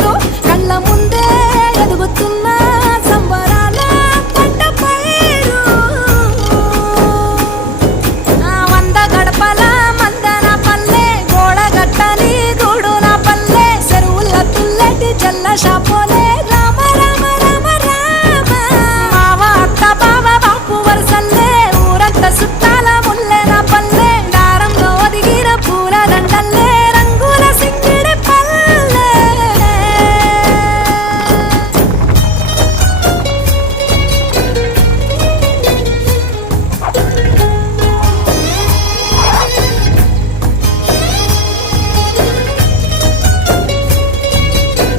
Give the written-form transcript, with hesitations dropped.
ఊరు కళ్ళ ముందే ఎదుగుతున్న సంబరాల పంట పైరు. వంద గడపల మందన పల్లె గోడ గట్టని గూడు నా పల్లె చెరువుల తుల్లటి జల్ల షాపోలే